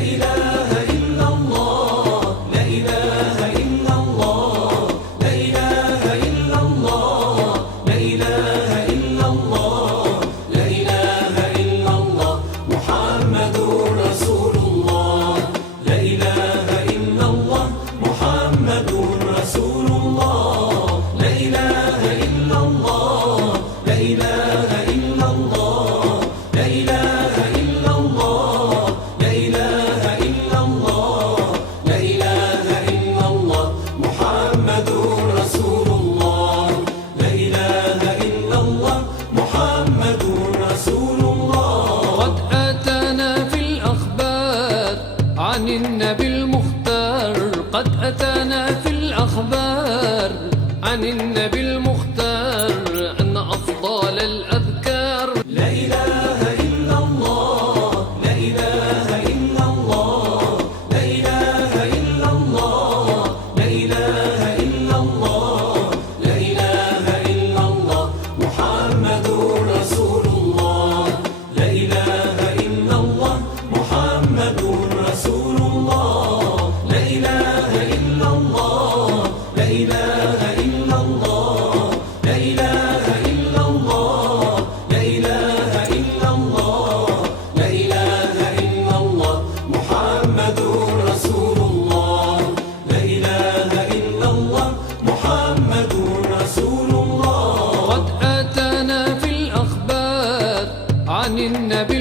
إله إلا الله، لا إله إلا الله، لا إله إلا الله، لا إله إلا الله، لا إله إلا الله محمد رسول الله، لا إله إلا الله محمد رسول الله، لا إله إلا الله، لا إله إلا الله، لا إله إلا الله، لا إله إلا الله، لا إله إلا الله محمد رسول الله، لا إله إلا الله محمد رسول الله. قد أتانا في الأخبار عن النبي المختار، قد أتانا في الأخبار عن النبي المختار أن أفضل الأذكار لا إله إلا الله، لا إله إلا الله، لا إله إلا الله، لا إله إلا الله، لا إله إلا الله محمد رسول الله، لا إله إلا الله محمد رسول الله، لا إله إلا الله، لا إله إلا الله، لا إله إلا الله، لا إله إلا الله، لا إله إلا الله محمد رسول الله، لا إله إلا الله محمد رسول الله. قد أتانا في الأخبار عن النبي